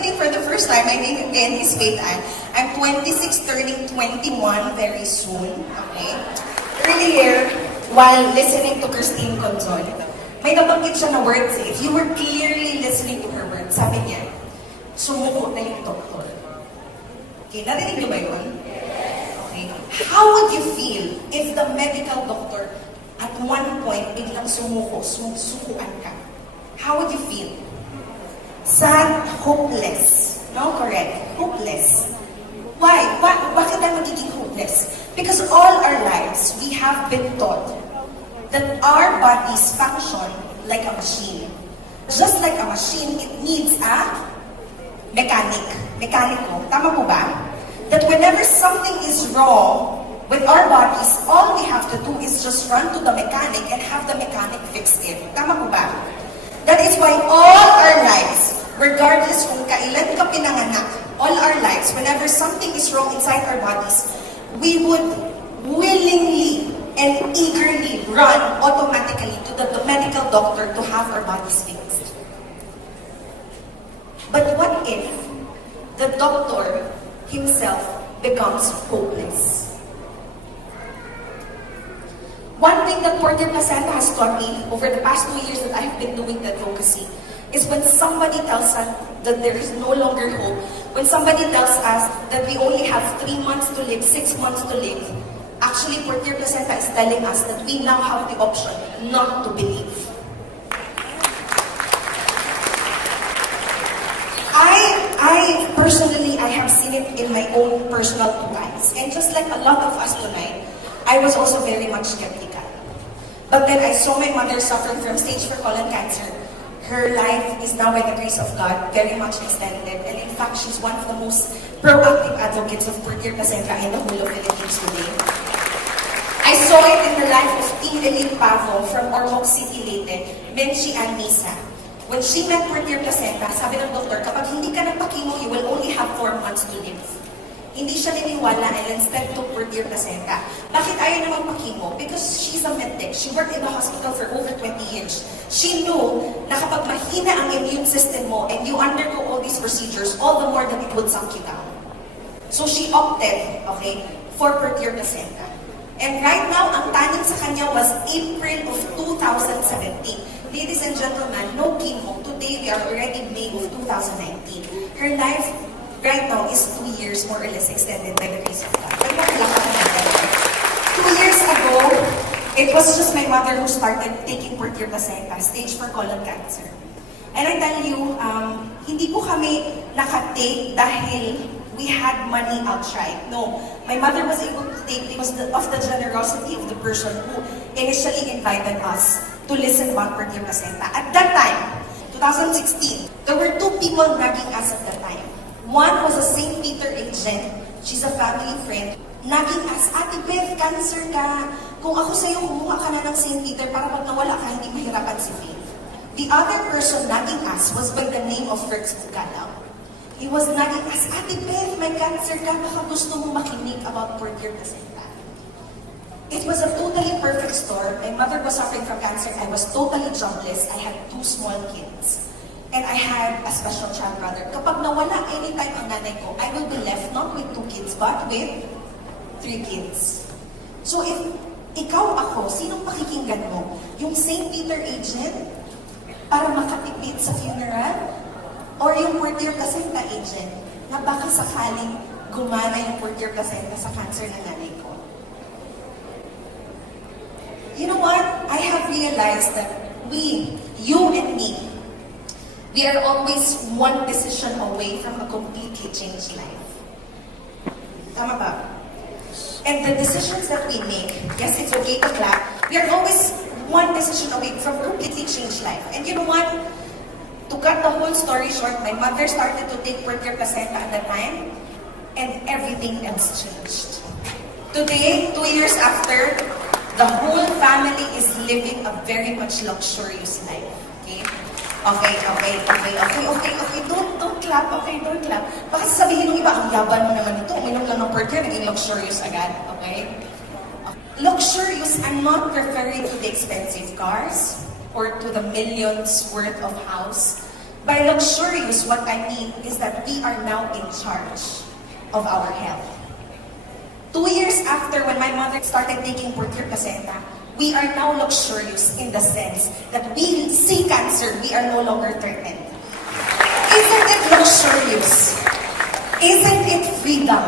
meeting for the first time, my name again is Faith Ann. I'm 26, turning 21 very soon. Okay? Earlier, while listening to Christine Conzon, may nabanggit siya na words eh. If you were clearly listening to her words, sabi niya, sumuko na yung doktor. Okay, narinig niyo ba yun? Okay. How would you feel if the medical doctor at one point biglang susukuan ka? How would you feel? Sad, hopeless. No, correct. Hopeless. Why? Bakit tayo magiging hopeless? Because all our lives, we have been taught that our bodies function like a machine. Just like a machine, it needs a mekaniko. Tama po ba? That whenever something is wrong with our bodies, all we have to do is just run to the mechanic and have the mechanic fix it. Tama po ba? That is why all our lives, regardless kung kailan ka pinanganak, all our lives, whenever something is wrong inside our bodies, we would willingly and eagerly run automatically to the medical doctor to have our bodies fixed. But what if the doctor himself becomes hopeless? One thing that PURTIER Placenta has taught me over the past 2 years that I have been doing the advocacy is when somebody tells us that there is no longer hope, when somebody tells us that we only have 3 months to live, 6 months to live, actually PURTIER Placenta is telling us that we now have the option not to believe. Personally, I have seen it in my own personal 2 eyes. And just like a lot of us tonight, I was also very much skeptical. But then I saw my mother suffering from stage 4 colon cancer. Her life is now, by the grace of God, very much extended. And in fact, she's one of the most proactive advocates of PURTIER Placenta in the whole of Philippines today. I saw it in the life of Team Elite Pavo from Ormoc City, Leyte, Menchi and Nisa. When she met PURTIER Placenta, sabi ng doktor, kapag hindi ka nagpa-chemo, you will only have 4 months to live. Hindi siya niniwala and instead took PURTIER Placenta. Bakit ayaw naman pa-chemo? Because she's a medtech. She worked in the hospital for over 20 years. She knew na kapag mahina ang immune system mo and you undergo all these procedures, all the more that it would suck you down. So she opted, okay, for PURTIER Placenta. And right now, ang taning sa kanya was April of 2017. Ladies and gentlemen, no chemo. Today, we are already May of 2019. Her life right now is 2 years more or less extended by the grace of God. 2 years ago, it was just my mother who started taking PURTIER Placenta, stage 4 colon cancer. And I tell you, hindi po kami nakatake dahil we had money outright. No, my mother was able to take because of the generosity of the person who initially invited us to listen about PURTIER Placenta. At that time, 2016, there were 2 people nagging us at that time. One was a St. Peter agent. She's a family friend. Nagging us, Ate Beth, cancer ka. Kung ako sa'yo, kumuha ka na ng St. Peter para pag nawala ka, hindi mahirapan si Faith. The other person nagging us was by the name of Fritz Bukalaw. He was nagging us, Ate Beth, may cancer ka, baka gusto mo makinig about PURTIER Placenta. It was a totally perfect storm. My mother was suffering from cancer. I was totally jobless. I had 2 small kids. And I had a special child brother. Kapag nawala anytime ang nanay ko, I will be left not with 2 kids, but with 3 kids. So if ikaw ako, sinong pakikinggan mo? Yung St. Peter agent para makatipid sa funeral? Or yung PURTIER Placenta agent na baka sakaling gumana yung PURTIER Placenta sa cancer ng nanay ko? You know what? I have realized that we, you and me, we are always one decision away from a completely changed life. Tama ba? And the decisions that we make, yes, it's okay to clap, we are always one decision away from completely changed life. And you know what? To cut the whole story short, my mother started to take PURTIER Placenta at the time, and everything else changed. Today, 2 years after, the whole family is living a very much luxurious life. Okay? Okay. Don't clap. Okay, don't clap. Baka sabihin ng iba, ang yaban mo naman ito. Uminom lang ng PURTIER, naging luxurious agad. Okay? Luxurious, I'm not referring to the expensive cars or to the millions worth of house. By luxurious, what I mean is that we are now in charge of our health. 2 years after when my mother started taking PURTIER Placenta, we are now luxurious in the sense that we see cancer, we are no longer threatened. Isn't it luxurious? Isn't it freedom?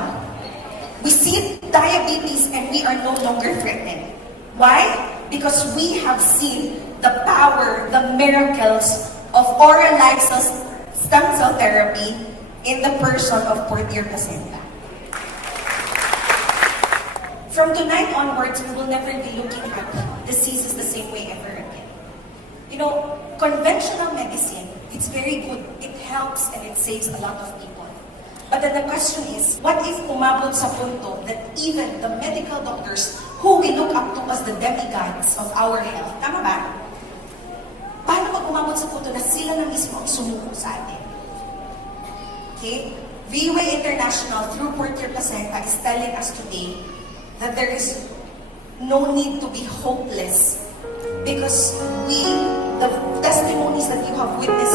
We see diabetes and we are no longer threatened. Why? Because we have seen the power, the miracles of oral life stem cell therapy in the person of PURTIER Placenta. From tonight onwards, we will never be looking at diseases the same way ever again. You know, conventional medicine, it's very good. It helps and it saves a lot of people. But then the question is, what if umabot sa punto that even the medical doctors who we look up to as the demigods of our health, tama ba? Paano pag umabot sa punto na sila na mismo ang sumuko sa atin? Okay? VUA International through PURTIER Placenta is telling us today that there is no need to be hopeless because the testimonies that you have witnessed